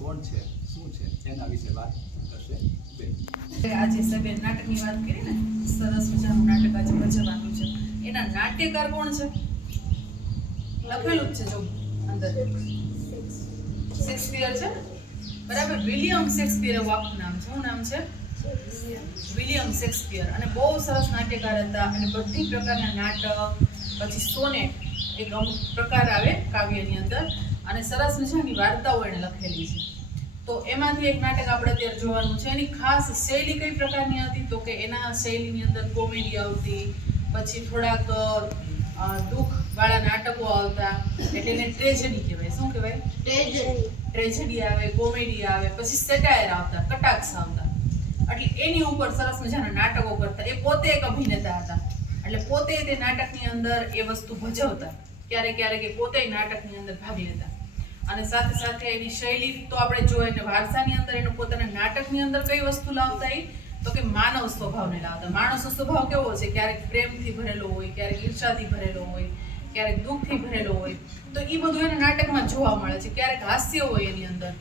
કોણ છે, શું છે, એના વિશે વાત કરશે બેન. આજે સબે નાટકની વાત કરી ને, સરસ મજાનું નાટક આજે ભજવવાનું છે. એના નાટ્યકાર કોણ છે? લખેલું જ છે જો અંદર, શેક્સપિયર છે ને, બરાબર. વિલિયમ શેક્સપિયર એવું આખું નામ છે. શું નામ છે? William Shakespeare. અને બહુ સરસ નાટ્યકાર હતા. અને બધી પ્રકારના નાટક, પછી સોનેટ એક અમુક પ્રકાર આવે કાવ્યની અંદર, અને સરસ મજાની વાર્તાઓ એણે લખેલી છે. તો એમાંથી એક નાટક આપણે અત્યારે જોવાનું છે. એની ખાસ શૈલી કઈ પ્રકારની હતી? તો કે એના શૈલીની અંદર કોમેડી આવતી, પછી થોડાક દુઃખ વાળા નાટકો આવતા, એટલે એને ટ્રેજેડી કહેવાય. શું કહેવાય? ટ્રેજેડી આવે, કોમેડી આવે, પછી સેટાયર આવતા, કટાક્ષ આવતા. એટલે એની ઉપર સરસ મજાના નાટકો કરતા. એ પોતે એક અભિનેતા હતા, એટલે પોતે તે નાટકની અંદર એ વસ્તુ ભજવતા. ક્યારેક ક્યારેક એ પોતે નાટકની અંદર ભાગ લેતા. અને સાથે સાથે એની શૈલી તો આપણે જોઈએ ને, વારસાની અંદર એનો પોતાના નાટકની અંદર કઈ વસ્તુ લાવતા, એ તો કે માનવ સ્વભાવને લાવતા. માણસનો સ્વભાવ કેવો છે? ક્યારેક પ્રેમથી ભરેલો હોય, ક્યારેક ઈર્ષાથી ભરેલો હોય, ક્યારેક દુઃખથી ભરેલો હોય. તો એ બધું એના નાટકમાં જોવા મળે છે. ક્યારેક હાસ્ય હોય એની અંદર,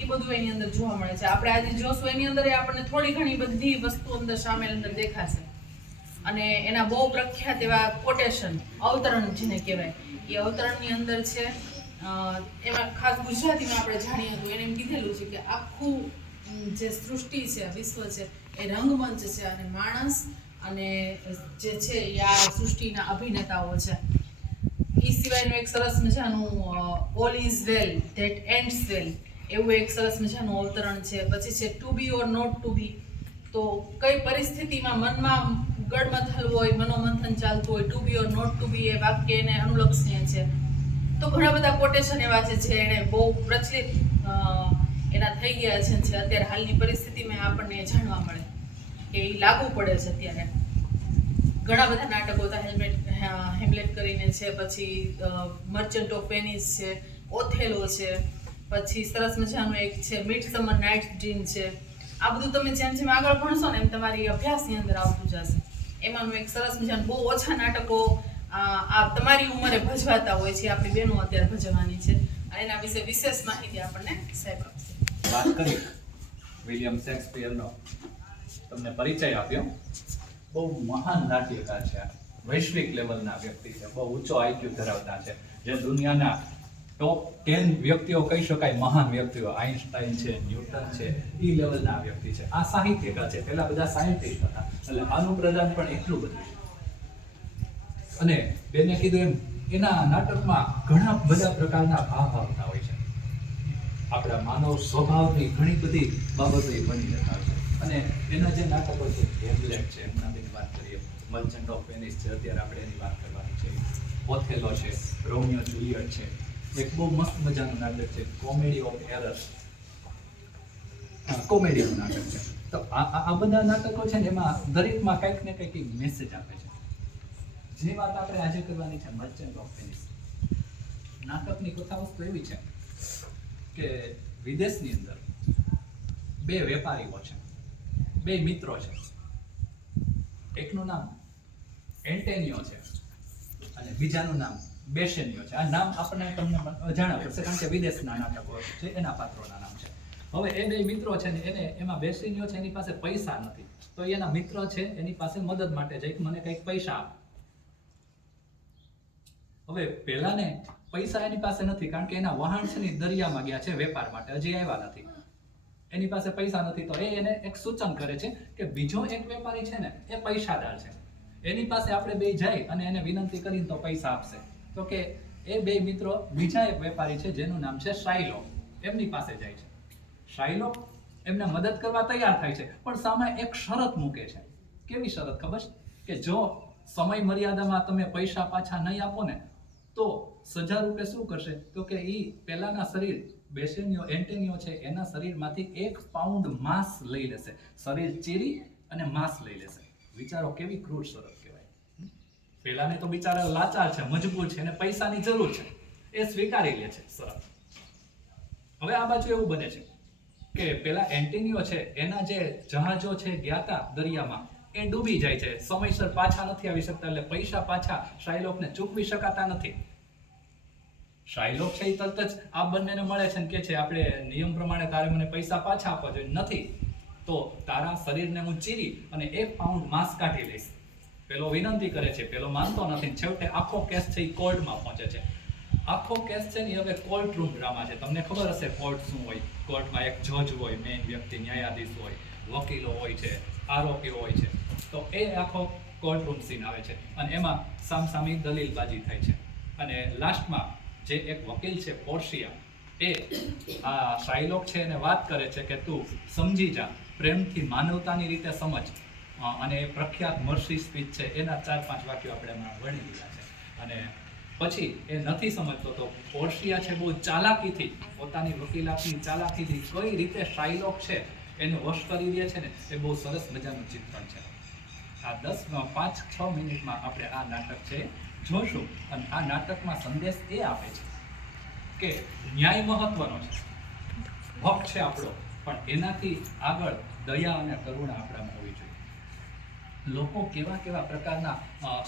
એ બધું એની અંદર જોવા મળે છે. આપણે આજે જોશું એની અંદર આપણને થોડી ઘણી બધી વસ્તુ અંદર સામેલ અંદર દેખાશે. અને એના બહુ પ્રખ્યાત એવા કોટેશન, અવતરણ જેને કહેવાય, એ અવતરણની અંદર છે. એમાં ખાસ ગુજરાતીમાં આપણે જાણીએ તો એને એમ કીધેલું છે કે આખું જે સૃષ્ટિ છે, વિશ્વ છે, એ રંગમંચ છે, અને માણસ અને જે છે એ આ સૃષ્ટિના અભિનેતાઓ છે. એ સિવાયનું એક સરસ મજાનું all is well that ends well એવું એક સરસ મજાનું અવતરણ છે. પછી છે to be or not to be. તો કઈ પરિસ્થિતિમાં મનમાં ગડમથલ હોય, મનોમંથન ચાલતું હોય, to be or not to be એ વાક્ય એને અનુલક્ષીય છે. તો ઘણા બધા કોટેશન એવા છે જે એને બહુ પ્રચલિત એના થઈ ગયા છે, જે અત્યારે હાલની પરિસ્થિતિમાં આપણને જાણવા મળે કે એ લાગુ પડે છે અત્યારે. ઘણા બધા નાટકો હતા. હેમ્લેટ કરીને છે, પછી મર્ચન્ટ ઓફ વેનિસ છે, ઓથેલો છે, પછી સરસ મજાનું એક છે મિડસમર નાઇટ્સ ડ્રીમ છે. આ બધું તમે જેમ જેમ આગળ ભણશો ને એમ તમારી અભ્યાસની અંદર આવતું જશે. એમાંનું એક સરસ મજાનું બહુ ઓછા નાટકો આ તમારી ઉંમરે ભજવાતા હોય છે. આપણી બહેનો અત્યારે ભજવવાની છે, અને એના વિશે વિશેષ માહિતી આપણને સાહેબ આપશે. વાત કરી વિલિયમ શેક્સપિયરનો, તમને પરિચય આપ્યો. બહુ મહાન નાટ્યકાર છે, વૈશ્વિક લેવલના વ્યક્તિ છે, બહુ ઊંચો આઈક્યુ ધરાવતા છે, જે દુનિયાના ટોપ 10 વ્યક્તિઓ કહી શકાય, મહાન વ્યક્તિઓ. આઈન્સ્ટાઈન છે, ન્યૂટન છે, એ લેવલના વ્યક્તિ છે. આ સાહિત્યકાર છે, પેલા બધા સાયન્ટિસ્ટ હતા, એટલે આનું પ્રદાન પણ એટલું બધું છે. અને બેને કીધું એમ એના નાટકમાં ઘણા બધા પ્રકારના ભાવ આવતા હોય છે. આપણા માનવ સ્વભાવની ઘણી બધી બાબતો એ બની જતા હોય છે. અને એના જે નાટકો છે, હેમ્લેટ છે, હમણાં બેની વાત કરીએ, મર્ચન્ટ ઓફ વેનિસ છે, અત્યારે આપણે એની વાત કરવાની છે, ઓથેલો છે, રોમિયો જુલિયટ છે, એક બહુ મસ્ત મજાનું નાટક છે કોમેડી ઓફ એરર્સ, કોમેડીનું નાટક છે. તો આ બધા નાટકો છે ને, એમાં દરેકમાં કંઈક ને કંઈક મેસેજ આપે છે. જે વાત આપણે આજે કરવાની છે, મર્ચન્ટ ઓફ વેનિસ નાટકની કથા વસ્તુ એવી છે કે વિદેશની અંદર બે વેપારીઓ છે, બે મિત્રો છે. એકનું નામ એન્ટેનિયો છે અને બીજાનું નામ બેસેનિયો છે. આ નામ આપણને તમને અજાણા પડશે, કારણ કે વિદેશના નાટકો છે, એના પાત્રોના નામ છે. હવે એ બે મિત્રો છે ને, એને એમાં બેસેનિયો છે, એની પાસે પૈસા નથી, તો એના મિત્ર છે એની પાસે મદદ માટે જાય કે મને કંઈક પૈસા આપ. હવે પેલાને પૈસા એની પાસે નથી, કારણ કે એના વહાણ છે ને દરિયામાં ગયા છે વેપાર માટે, હજી આવ્યા નથી, એની પાસે પૈસા નથી. તો એને એક સૂચન કરે છે કે બીજો એક વેપારી છે ને, એ પૈસાદાર છે, એની પાસે આપણે બે જઈ અને એને વિનંતી કરીને તો પૈસા આપશે. તો કે એ બે મિત્રો બીજા એક વેપારી છે જેનું નામ છે શાયલોક, એમની પાસે જાય છે. શાયલોક એમને મદદ કરવા તૈયાર થાય છે, પણ સામે એક શરત મૂકે છે. કેવી શરત ખબર છે? કે જો સમય મર્યાદામાં તમે પૈસા પાછા નહીં આપો ને, તો સજા રૂપે શું કરશે? તો કે ઈ પેલાના શરીર બેસેનિયો એન્ટેનિયો છે, એના શરીરમાંથી 1 પાઉન્ડ માંસ લઈ લેશે, શરીર ચીરી અને માંસ લઈ લેશે. વિચારો કેવી ક્રૂર શરત કહેવાય. પેલાને તો બિચારા લાચાર છે, મજબૂર છે, એને પૈસાની જરૂર છે, એ સ્વીકારી લે છે શરત. હવે આ બાજુ એવું બને છે કે પેલા એન્ટેનિયો છે, એના જે જહાજો છે ગયા દરિયામાં, એ ડૂબી જાય છે, સમયસર પાછા નથી આવી શકતા, એટલે પૈસા પાછા શાયલોકને ચૂકવી શકાતા નથી. શાયલોક છે એ તરત જ આ બંનેને મળે છે ને કે છે આપણે નિયમ પ્રમાણે તારે મને પૈસા પાછા આપવા જોઈએ. નથી તો તારા શરીરને હું ચીરી અને 1 પાઉન્ડ માંસ કાઢી લઈશ. પેલો વિનંતી કરે છે, પેલો માનતો નથી. છેવટે આખો કેસ છે એ કોર્ટમાં પહોંચે છે. આખો કેસ છે ને હવે કોર્ટ રૂમ ડ્રામા છે. તમને ખબર હશે કોર્ટ શું હોય. કોર્ટમાં એક જજ હોય, મેઇન વ્યક્તિ, ન્યાયાધીશ હોય, વકીલો હોય છે, આરોપીઓ હોય છે. તો એ આખો કોર્ટ રૂમ સીન આવે છે અને એમાં સામસામી દલીલબાજી થાય છે. અને લાસ્ટમાં જે એક વકીલ છે પોર્શિયા, એ આ શાયલોક છે એને વાત કરે છે કે તું સમજી જા, પ્રેમથી માનવતાની રીતે સમજ. અને એ પ્રખ્યાત મર્સી સ્પીચ છે એના 4-5 વાક્યો આપણે એમાં વણી દીધા છે. અને પછી એ નથી સમજતો તો પોર્શિયા છે બહુ ચાલાકીથી, પોતાની વકીલાતની ચાલાકીથી કઈ રીતે શાયલોક છે એને વશ કરી દે છે ને, એ બહુ સરસ મજાનું ચિત્રણ છે. આ 5-6 મિનિટમાં આપણે આ નાટક છે જોશું. અને આ નાટકમાં સંદેશ એ આપે છે કે ન્યાય મહત્વનો છે, હક છે આપણો, પણ એનાથી આગળ દયા અને કરુણા આપણામાં હોવી જોઈએ. લોકો કેવા કેવા પ્રકારના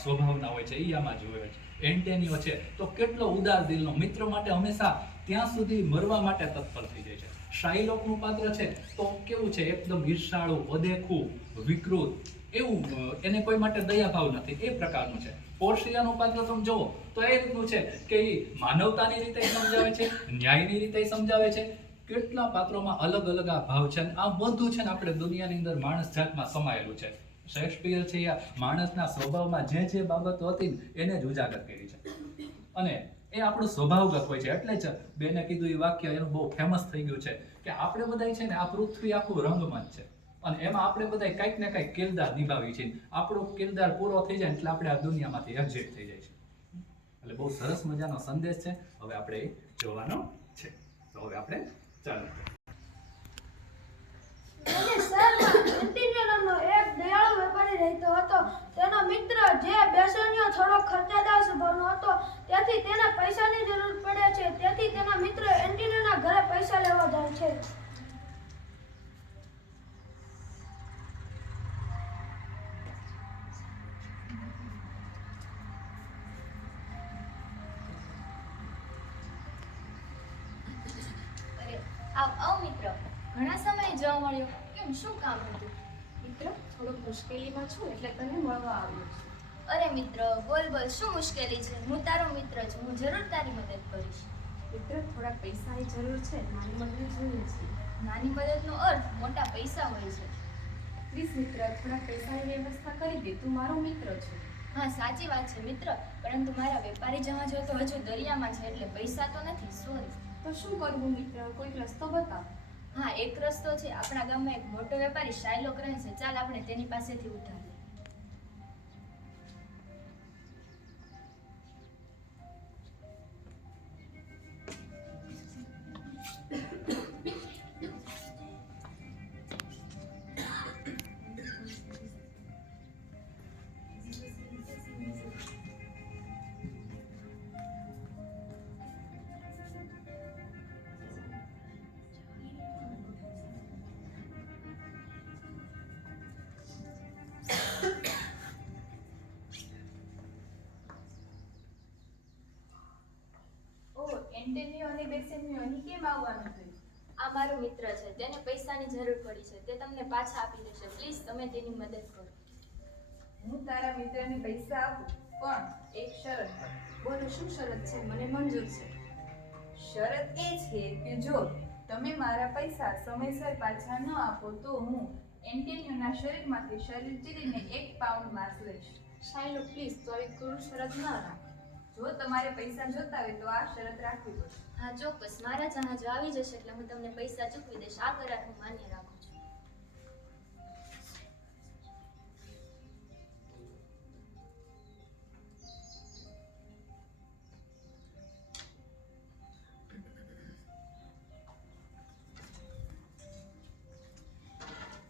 સ્વભાવના હોય છે એ આમાં જોવે છે. એન્ટેનિયો છે તો કેટલો ઉદાર દિલનો, મિત્ર માટે હંમેશા ત્યાં સુધી મરવા માટે તત્પર થઈ જાય છે. શાયલોકનું પાત્ર છે તો કેવું છે, એકદમ ઈર્ષાળુ, વદેખું, વિકૃત, એવું, એને કોઈ માટે દયાભાવ નથી, એ પ્રકારનું છે. પોર્શિયાનું પાત્ર તમે જુઓ તો એ રીતનું છે કે એ માનવતાની રીતે સમજાવે છે, ન્યાયની રીતે સમજાવે છે. કેટલા પાત્રોમાં અલગ અલગ આ ભાવ છે. આ બધું છે ને આપણે દુનિયાની અંદર માણસ જાતમાં સમાયેલું છે. શેક્સપિયર છે આ માણસના સ્વભાવમાં જે જે બાબતો હતી એને જ ઉજાગર કરી છે. અને એ આપણું સ્વભાવગત હોય છે. એટલે જ બેને કીધું એ વાક્ય એનું બહુ ફેમસ થઈ ગયું છે કે આપણે બધા છે ને આ પૃથ્વી આખું રંગમંચ છે અને એમાં આપણે બધા કંઈક ને કંઈક કિરદાર નિભાવી છે. આપણો કિરદાર પૂરો થઈ જાય એટલે આપણે આ દુનિયામાંથી એક્ઝિટ થઈ જાય છે. એટલે બહુ સરસ મજાનો સંદેશ છે. હવે આપણે એ જોવાનો છે. તો હવે આપણે ચાલો. એક દયાળુ વેપારી રહેતો હતો. તેનો મિત્ર જે બેસણીયો થોડો ખર્ચાદાર સ્વભાવનો હતો, તેથી તેને પૈસાની જરૂર પડે છે. તેથી તેના મિત્ર એન્ટિનોના ઘરે પૈસા લેવા જાય છે. આવ મિત્ર, ઘણા સમયે જોવા મળ્યો. કેમ, શું કામ હતું? મિત્ર, થોડુંક મુશ્કેલીમાં છું એટલે તને મળવા આવ્યો છું. અરે મિત્ર, બોલ બોલ, શું મુશ્કેલી છે? હું તારો મિત્ર છું, હું જરૂર તારી મદદ કરીશ. મિત્ર, થોડા પૈસાની જરૂર છે, નાની મદદ જોઈએ છે. નાની મદદનો અર્થ મોટા પૈસા હોય છે. પ્લીઝ મિત્ર, થોડા પૈસાની વ્યવસ્થા કરી દે, તું મારો મિત્ર છે. હા, સાચી વાત છે મિત્ર, પરંતુ મારા વેપારી જહાજો તો હજુ દરિયામાં છે એટલે પૈસા તો નથી. સોરી. તો શું કરવું મિત્ર, કોઈક રસ્તો બતાવ. હા, એક રસ્તો છે. આપણા ગામમાં એક મોટો વેપારી શાયલોક રહે છે. ચાલ આપણે તેની પાસેથી ઉધાર લઈએ. એન્ટેનિયો અને બેસેનિયો અહીં કેમ આવવાનું થયું? આ મારો મિત્ર છે, તેને પૈસાની જરૂર પડી છે. તે તમને પાછા આપી દેશે. પ્લીઝ તમે તેની મદદ કરો. હું તારા મિત્રને પૈસા આપું, પણ એક શરત પર. બોલો, શું શરત છે? મને મંજૂર છે. શરત એ છે કે જો તમે મારા પૈસા સમયસર પાછા ન આપો તો હું એન્ટેનિયોના શરીરમાંથી શરીર ચીરીને 1 પાઉન્ડ માંસ લઈશ. શાયલોક, પ્લીઝ, તો આવી ક્રૂર શરત ન રાખ. જો તમારે પૈસા જોતા હોય તો આ શરત રાખવી પડશે. હા, ચોક્કસ. મારા જહાજો આવી જશે એટલે હું તમને પૈસા ચૂકવી દઈશ. આ કરાર હું માન્ય રાખું છું.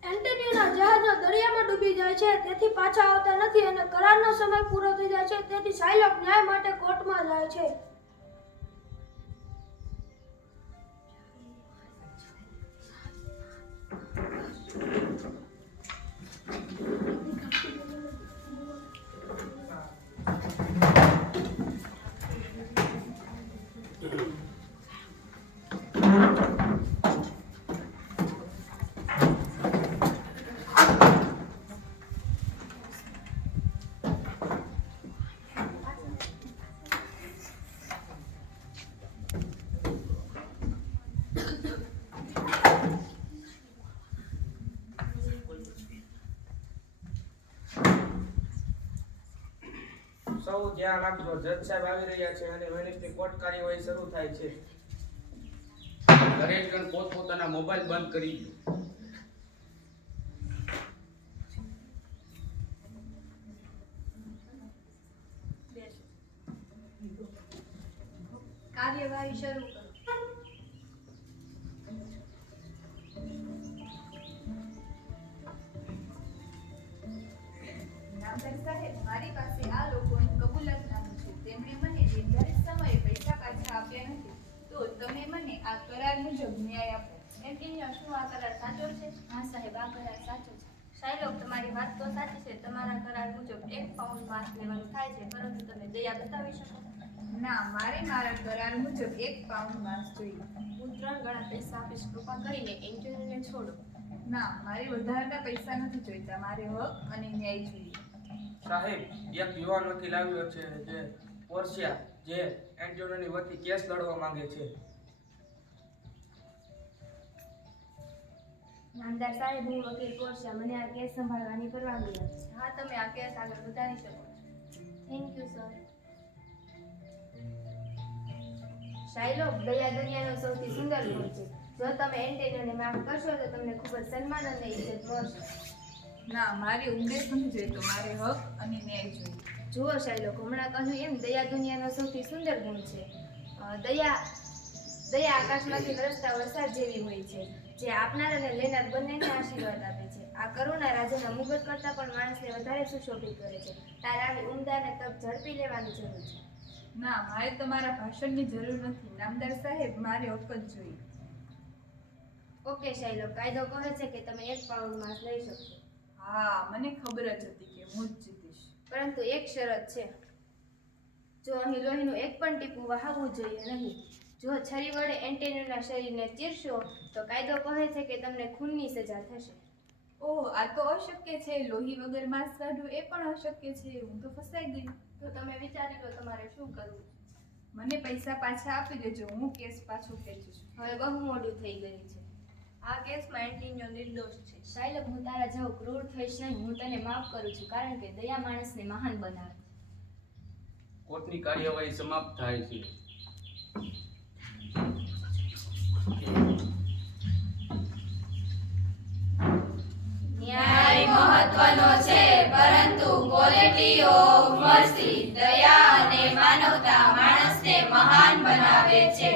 એન્ટિનિયોના જહાજો દરિયામાં ડૂબી જાય છે, તેથી પાછા આવતા નથી અને કરારનો સમય પૂરો થઈ જાય છે. તેથી શાયલોક ન્યાય માટે કોર્ટમાં જાય છે. કહું ધ્યાન આપજો. જજ સાહેબ આવી રહ્યા છે અને વેનિસની કોર્ટ કાર્યવાહી શરૂ થાય છે. દરેક જણ પોતપોતાના મોબાઈલ બંધ કરી દો. કાર્યવાહી શરૂ કરો. નામદાર સાહેબ, મારી પાસે આ લોકોનું કબૂલાતનામું છે. તેમણે મને નિર્ધારિત સમયે પૈસા પાછા આપ્યા નથી, તો તમે મને આ કરાર મુજબ ન્યાય આપો. એન્ટિનિયો, શું આ કરાર સાચો છે? હા સાહેબ, આ કરાર સાચો છે. શાયલોક, તમારી વાત તો સાચી છે. તમારા કરાર મુજબ 1 પાઉન્ડ માંસ લેવાનું થાય છે, પરંતુ તમે દયા બતાવી શકો? ના, મારે મારા કરાર મુજબ 1 પાઉન્ડ માંસ જોઈએ. હું 3 ગણા પૈસા આપીશ. કૃપા કરીને એન્ટિનિયોને છોડો. ના, મારે વધારાના પૈસા નથી જોઈતા. મારે હક અને ન્યાય જોઈએ. સાહેબ, એક યુવાન વકીલ આવ્યો છે જે પોર્શિયા, જે એન્ટોનિયોની વતી કેસ લડવા માંગે છે. નામદાર સાહેબ, હું વકીલ પોર્શિયા. મને આ કેસ સંભાળવાની પરવાનગી આપશે. હા, તમે આ કેસ આગળ વધારી શકો છો. Thank you sir. શાયલોક, દયા દુનિયાનો સૌથી સુંદર ગુણ છે. જો તમે એન્ટેનિયોને માફ કરશો તો તમને ખૂબ જ સન્માન અને ઇજ્જત મળશે. ના, મારી ઉદ્દેશ નથી જોઈતો. મારે હક અને ન્યાય જોઈએ. જુઓ શાયલોક, હમણાં કહ્યું એમ દયા દુનિયાનો સૌથી સુંદર ગુણ છે. દયા આકાશમાંથી વરસતા વરસાદ જેવી હોય છે, જે આપનાર અને લેનાર બંનેને આશીર્વાદ આપે છે. આ કરુણા રાજાના મુગટ કરતાં પણ માણસને વધારે સુશોભિત કરે છે. તારે આવી ઉમદા અને તક ઝડપી લેવાની જરૂર છે. ના, મારે તમારા ભાષણની જરૂર નથી. નામદાર સાહેબ, મારે હક જ જોઈએ. ઓકે શાયલોક, કાયદો કહે છે કે તમે 1 પાઉન્ડ માંસ લઈ શકશો. હા, મને ખબર જ હતી કે હું જ જીતીશ. પરંતુ એક શરત છે. જો અહીં લોહીનું એક પણ ટીપું વહાવવું જોઈએ નહીં. જો છરી વડે એન્ટેનિયોના શરીરને ચીરશો તો કાયદો કહે છે કે તમને ખૂનની સજા થશે. ઓહ, આ તો અશક્ય છે. લોહી વગર માંસ કાઢવું એ પણ અશક્ય છે. હું તો ફસાઈ ગઈ. તો તમે વિચારી લો તમારે શું કરવું. મને પૈસા પાછા આપી દેજો. હું કેસ પાછો ખેંચું છું. હવે બહુ મોડું થઈ ગયું છે. આ કેસમાં એન્ટિનિયો નિર્દોષ છે. શાયલોક, હું તારા જેવો ક્રૂર થઈશ નહીં. હું તને માફ કરું છું, કારણ કે દયા માણસને મહાન બનાવે છે. કોર્ટની કાર્યવાહી સમાપ્ત થાય છે. ન્યાય મહત્વનો છે, પરંતુ ક્વોલિટી ઓફ મર્સી, દયા અને માનવતા માણસને મહાન બનાવે છે.